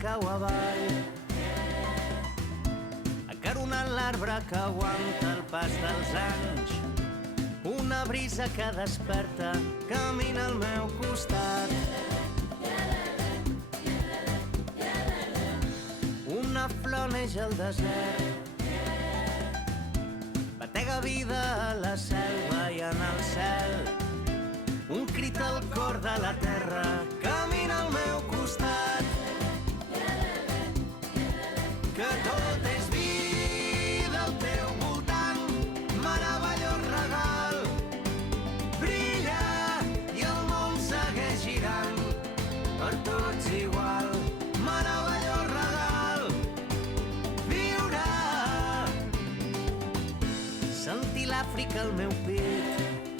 cau avall, acaronant l'arbre que aguanta el pas dels anys. Una brisa que desperta camina al meu costat. Una flor neix al desert, batega vida a la selva i en el cel. Un crit al cor de la terra camina al meu costat. Que tot és vida al teu voltant, meravellós regal. Brilla i el món segueix girant, per tots igual. Meravellós regal, viure. Sentir l'Àfrica al meu pit,